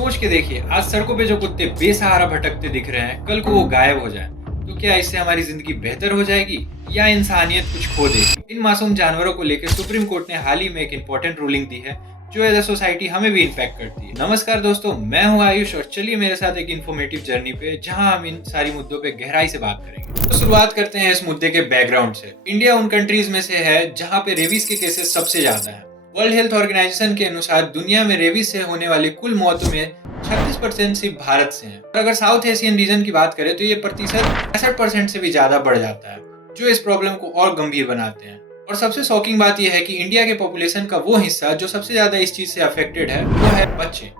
सोच के देखिए, आज सड़कों पे जो कुत्ते बेसहारा भटकते दिख रहे हैं, कल को वो गायब हो जाए तो क्या इससे हमारी जिंदगी बेहतर हो जाएगी या इंसानियत कुछ खो देगी? इन मासूम जानवरों को लेकर सुप्रीम कोर्ट ने हाल ही में एक इंपॉर्टेंट रूलिंग दी है जो एज अ सोसाइटी हमें भी इम्पैक्ट करती है। नमस्कार दोस्तों, मैं हूं आयुष और चलिए मेरे साथ एक इन्फॉर्मेटिव जर्नी पे जहां हम इन सारी मुद्दों पे गहराई से बात करेंगे। तो शुरुआत करते हैं इस मुद्दे के बैकग्राउंड से। इंडिया उन कंट्रीज में से है जहां पे रेबीज के केसेस सबसे ज्यादा है। वर्ल्ड हेल्थ ऑर्गेनाइजेशन के अनुसार दुनिया में रेबीज से होने वाली कुल मौतों में 36% सिर्फ भारत से हैं। और अगर साउथ एशियन रीजन की बात करें तो ये प्रतिशत 65% से भी ज्यादा बढ़ जाता है, जो इस प्रॉब्लम को और गंभीर बनाते हैं। और सबसे शॉकिंग बात यह है कि इंडिया के पॉपुलेशन का वो हिस्सा जो सबसे ज्यादा इस चीज से अफेक्टेड है वो है बच्चे,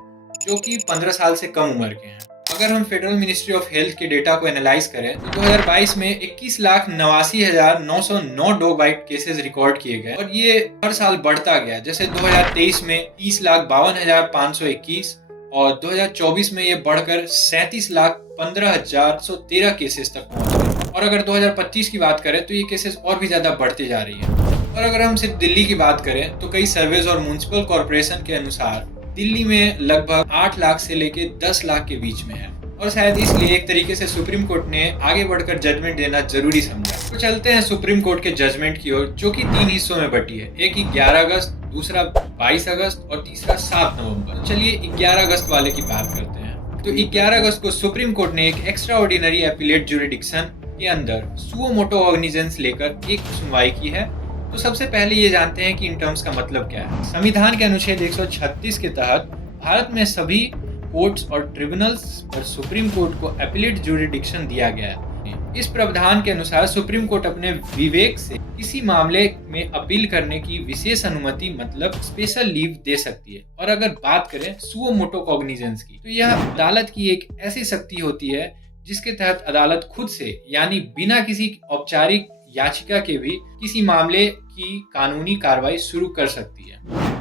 जो कि 15 साल से कम उम्र के हैं। अगर हम फेडरल मिनिस्ट्री ऑफ हेल्थ के डेटा को एनालाइज करें तो 2022 में 21,89,909 डॉग बाइट केसेस रिकॉर्ड किए गए और ये हर साल बढ़ता गया। जैसे 2023 में 30,52,521 और 2024 में ये बढ़कर 37,15,113 केसेस तक पहुंच गए। और अगर 2025 की बात करें तो ये केसेस और भी ज्यादा बढ़ते जा रही हैं। और अगर हम सिर्फ दिल्ली की बात करें तो कई सर्वेज और म्युनिसिपल कॉर्पोरेशन के अनुसार दिल्ली में लगभग 8 लाख से लेके 10 लाख के बीच में है। और शायद इसलिए एक तरीके से सुप्रीम कोर्ट ने आगे बढ़कर जजमेंट देना जरूरी समझा। तो चलते हैं सुप्रीम कोर्ट के जजमेंट की ओर, जो कि 3 हिस्सों में बटी है। एक 11 अगस्त, दूसरा 22 अगस्त और तीसरा 7 नवंबर। चलिए 11 अगस्त वाले की बात करते हैं। तो 11 अगस्त को सुप्रीम कोर्ट ने एक एक्स्ट्रा ऑर्डिनरी एपिलेट ज्यूरिडिक्शन के अंदर सुओ मोटो ऑर्गेनिजेंस लेकर एक सुनवाई की है। तो सबसे पहले ये जानते हैं कि इन टर्म्स का मतलब क्या है। संविधान के अनुच्छेद 136 के तहत भारत में सभी कोर्ट्स और ट्रिब्यूनल्स पर सुप्रीम कोर्ट को एपिलेट ज्यूरिडिक्शन दिया गया है। इस प्रावधान के अनुसार सुप्रीम कोर्ट अपने विवेक से किसी मामले में अपील करने की विशेष अनुमति मतलब स्पेशल लीव दे सकती है। और अगर बात करें सुओ मोटो कॉग्निजेंस की, तो यह अदालत की एक ऐसी शक्ति होती है जिसके तहत अदालत खुद से यानी बिना किसी औपचारिक याचिका के भी किसी मामले की कानूनी कार्रवाई शुरू कर सकती है।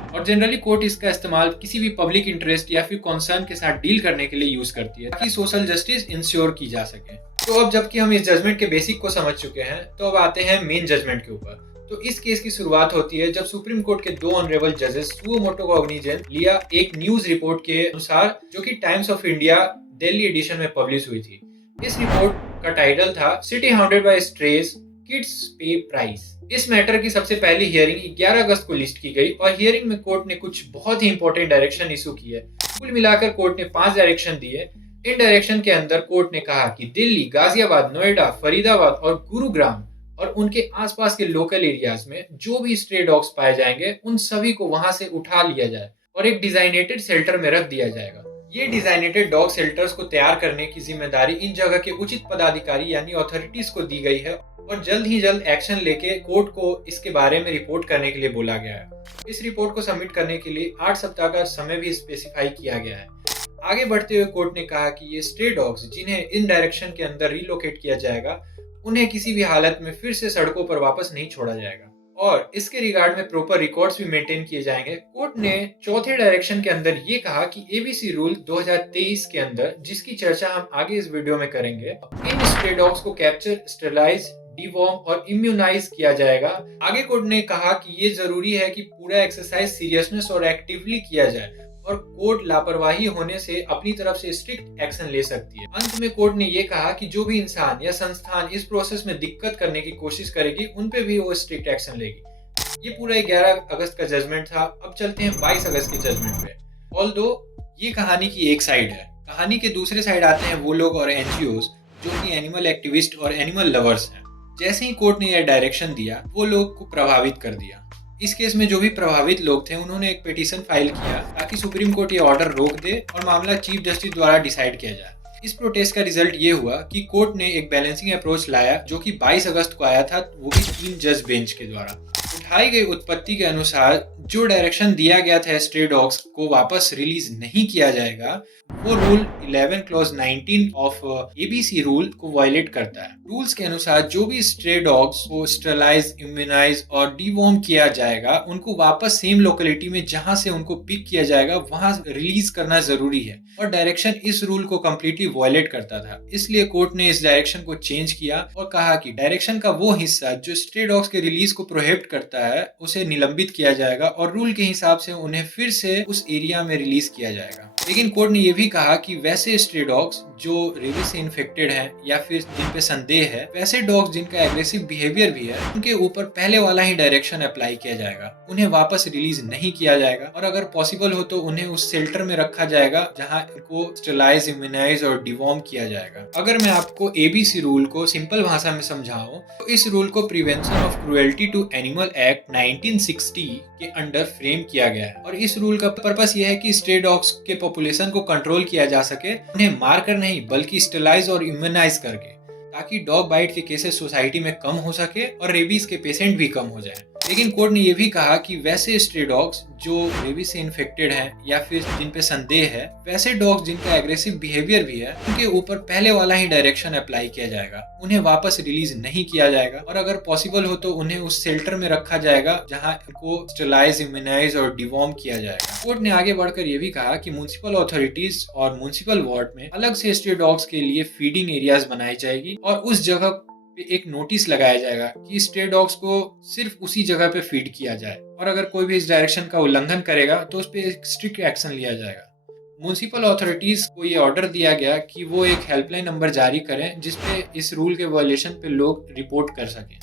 और जनरली कोर्ट इसका इस्तेमाल किसी भी पब्लिक इंटरेस्ट या फिर कंसर्न के साथ डील करने के लिए यूज करती है ताकि सोशल जस्टिस इंश्योर की जा सके। तो अब जबकि हम इस जजमेंट के बेसिक को समझ चुके हैं तो अब आते हैं मेन जजमेंट के ऊपर। तो इस केस की शुरुआत होती है जब सुप्रीम कोर्ट के 2 ऑनरेबल जजेस सुओ मोटो कॉग्निजेंस लिया एक न्यूज रिपोर्ट के अनुसार, जो कि Times of India Delhi edition में पब्लिश हुई थी। इस रिपोर्ट का टाइटल था city hounded by stress, kids pay price. इस मैटर की सबसे पहली हियरिंग 11 अगस्त को लिस्ट की गई और हियरिंग में कोर्ट ने कुछ बहुत ही इंपॉर्टेंट डायरेक्शन इशू किए। कुल मिलाकर कोर्ट ने 5 डायरेक्शन दिए। इन डायरेक्शन के अंदर कोर्ट ने कहा कि दिल्ली, गाजियाबाद, नोएडा, फरीदाबाद और गुरुग्राम और उनके आसपास के लोकल एरियाज में जो भी स्ट्रे डॉग्स पाए जाएंगे उन सभी को वहां से उठा लिया जाए और एक डिजाइनेटेड शेल्टर में रख दिया जाएगा। ये डिजाइनेटेड डॉग शेल्टर्स को तैयार करने की जिम्मेदारी इन जगह के उचित पदाधिकारी यानी अथॉरिटीज को दी गई है और जल्द ही जल्द एक्शन लेके कोर्ट को इसके बारे में रिपोर्ट करने के लिए बोला गया है। इस रिपोर्ट को सबमिट करने के लिए 8 सप्ताह का समय भी स्पेसिफाई किया गया है। आगे बढ़ते हुए कोर्ट ने कहा कि ये स्ट्रे डॉग्स जिन्हें इन डायरेक्शन के अंदर रिलोकेट किया जाएगा उन्हें किसी भी हालत में फिर से सड़कों पर वापस नहीं छोड़ा जाएगा और इसके रिगार्ड में प्रॉपर रिकॉर्ड्स भी मेंटेन किए जाएंगे। कोर्ट ने चौथे डायरेक्शन के अंदर ये कहा कि एबीसी रूल 2023 के अंदर, जिसकी चर्चा हम आगे इस वीडियो में करेंगे, इन स्ट्रे डॉग्स को कैप्चर, स्टेरलाइज, डिवॉर्म और इम्यूनाइज किया जाएगा। आगे कोर्ट ने कहा कि ये जरूरी है कि पूरा एक्सरसाइज सीरियसनेस और एक्टिवली किया जाए और कोर्ट लापरवाही होने से अपनी तरफ से स्ट्रिक्ट एक्शन ले सकती है। अंत में कोर्ट ने ये कहा कि जो भी इंसान या संस्थान इस प्रोसेस में दिक्कत करने की कोशिश करेगी उन पे भी वो स्ट्रिक्ट एक्शन लेगी। ये पूरा 11 अगस्त का जजमेंट था। अब चलते हैं 22 अगस्त के जजमेंट पे। ऑल्दो ये कहानी की एक साइड है, कहानी के दूसरे साइड आते हैं वो लोग और एनजीओज जो कि एनिमल एक्टिविस्ट और एनिमल लवर्स हैं। जैसे ही कोर्ट ने यह डायरेक्शन दिया वो लोग को प्रभावित कर दिया। इस केस में जो भी प्रभावित लोग थे उन्होंने एक पिटीशन फाइल किया ताकि सुप्रीम कोर्ट ये ऑर्डर रोक दे और मामला चीफ जस्टिस द्वारा डिसाइड किया जाए। इस प्रोटेस्ट का रिजल्ट ये हुआ कि कोर्ट ने एक बैलेंसिंग अप्रोच लाया जो कि 22 अगस्त को आया था, वो भी 3 जज बेंच के द्वारा। उठाई गई उत्पत्ति के अनुसार जो डायरेक्शन दिया गया था स्ट्रे डॉग्स को वापस रिलीज नहीं किया जाएगा, वो rule 11 clause 19 of ABC rule को वायलेट करता है। रूल्स के अनुसार जो भी स्ट्रे डॉग्स को स्टेरलाइज, इम्यूनाइज और डिवॉर्म किया जाएगा उनको वापस सेम लोकेलिटी में जहां से उनको पिक किया जाएगा वहां रिलीज करना जरूरी है और डायरेक्शन इस रूल को कम्प्लीटली वायलेट करता था। इसलिए कोर्ट ने इस डायरेक्शन को चेंज किया और कहा कि डायरेक्शन का वो हिस्सा जो स्ट्रे डॉग्स के रिलीज को प्रोहिबिट करता है उसे निलंबित किया जाएगा और रूल के हिसाब से उन्हें फिर से उस एरिया में रिलीज किया जाएगा। लेकिन कोर्ट ने यह भी कहा कि वैसे स्ट्रे डॉग्स जो रेबीज से इन्फेक्टेड हैं या फिर जिन पे संदेह है, वैसे डॉग्स जिनका एग्रेसिव बिहेवियर भी है, उनके ऊपर पहले वाला ही डायरेक्शन अप्लाई किया जाएगा। उन्हें वापस रिलीज नहीं किया जाएगा और अगर पॉसिबल हो तो उन्हें उस शेल्टर में रखा जाएगा जहां उनको स्टरलाइज, इम्यूनाइज और डिवॉर्म किया जाएगा। अगर मैं आपको एबीसी रूल को सिंपल भाषा में समझाऊं तो इस रूल को prevention of cruelty to animal act 1960 के अंडर फ्रेम किया गया है और इस रूल का पर्पस यह है कि स्ट्रे डॉग्स के पॉपुलेशन को कंट्रोल किया जा सके, उन्हें मारकर नहीं बल्कि स्टरलाइज और इम्यूनाइज करके, ताकि डॉग बाइट के केसेस सोसाइटी में कम हो सके और रेबीज के पेशेंट भी कम हो जाए। लेकिन कोर्ट ने यह भी कहा कि वैसे स्ट्रे डॉग्स जो रेबीज से इन्फेक्टेड हैं या फिर जिन पे संदेह है, वैसे डॉग्स जिनका एग्रेसिव बिहेवियर भी है, उनके ऊपर पहले वाला ही डायरेक्शन अप्लाई किया जाएगा। उन्हें वापस रिलीज नहीं किया जाएगा और अगर पॉसिबल हो तो उन्हें उस शेल्टर में रखा जाएगा जहां उनको स्टरलाइज, इम्यूनाइज और डिवॉर्म किया जाएगा। कोर्ट ने आगे बढ़कर यह भी कहा कि म्युनिसिपल अथॉरिटीज और म्युनिसिपल वार्ड में अलग से स्ट्रे डॉग्स के लिए फीडिंग एरियाज बनाई जाएगी और उस जगह एक नोटिस लगाया जाएगा कि स्ट्रे डॉग्स को सिर्फ उसी जगह पे फीड किया जाए और अगर कोई भी इस डायरेक्शन का उल्लंघन करेगा तो उस पर एक स्ट्रिक्ट एक्शन लिया जाएगा। म्युनिसिपल अथॉरिटीज को ये ऑर्डर दिया गया कि वो एक हेल्पलाइन नंबर जारी करें जिसपे इस रूल के वायलेशन पे लोग रिपोर्ट कर सकें।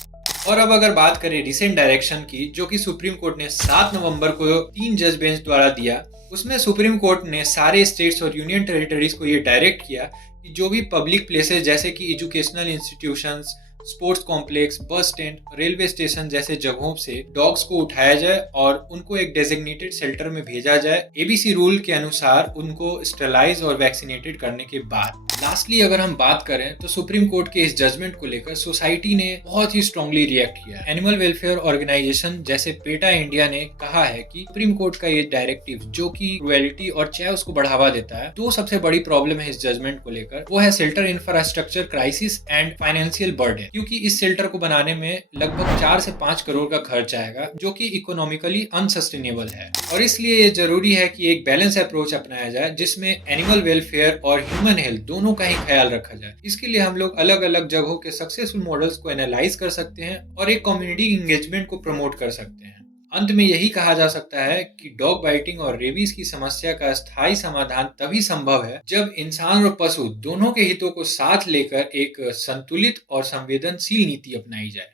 और अब अगर बात करें रिसेंट डायरेक्शन की, जो कि सुप्रीम कोर्ट ने 7 नवंबर को 3 जज बेंच द्वारा दिया, उसमें सुप्रीम कोर्ट ने सारे स्टेट्स और यूनियन टेरिटरीज को ये डायरेक्ट किया कि जो भी पब्लिक प्लेसेस जैसे कि educational institutions, sports complex, bus stand, railway station जैसे जगहों से डॉग्स को उठाया जाए और उनको एक डेजिग्नेटेड शेल्टर में भेजा जाए एबीसी रूल के अनुसार, उनको स्टरलाइज और वैक्सीनेटेड करने के बाद। लास्टली अगर हम बात करें तो सुप्रीम कोर्ट के इस जजमेंट को लेकर सोसाइटी ने बहुत ही स्ट्रांगली रिएक्ट किया। एनिमल वेलफेयर ऑर्गेनाइजेशन जैसे पेटा इंडिया ने कहा है कि सुप्रीम कोर्ट का ये डायरेक्टिव जो कि क्रुएल्टी और चैव्स को बढ़ावा देता है, दो सबसे बड़ी प्रॉब्लम है इस जजमेंट को लेकर, वो है shelter infrastructure crisis and financial burden. क्योंकि इस शेल्टर को बनाने में लगभग 4 से 5 करोड़ का खर्च आएगा जो कि इकोनॉमिकली अनसस्टेनेबल है और इसलिए ये जरूरी है कि एक बैलेंस अप्रोच अपनाया जाए जिसमें एनिमल वेलफेयर और ह्यूमन हेल्थ दोनों का ही ख्याल रखा जाए। इसके लिए हम लोग अलग अलग जगहों के सक्सेसफुल मॉडल्स को एनालाइज कर सकते हैं और एक कम्युनिटी एंगेजमेंट को प्रमोट कर सकते हैं। अंत में यही कहा जा सकता है कि डॉग बाइटिंग और रेबीज की समस्या का स्थायी समाधान तभी संभव है जब इंसान और पशु दोनों के हितों को साथ लेकर एक संतुलित और संवेदनशील नीति अपनाई जाए।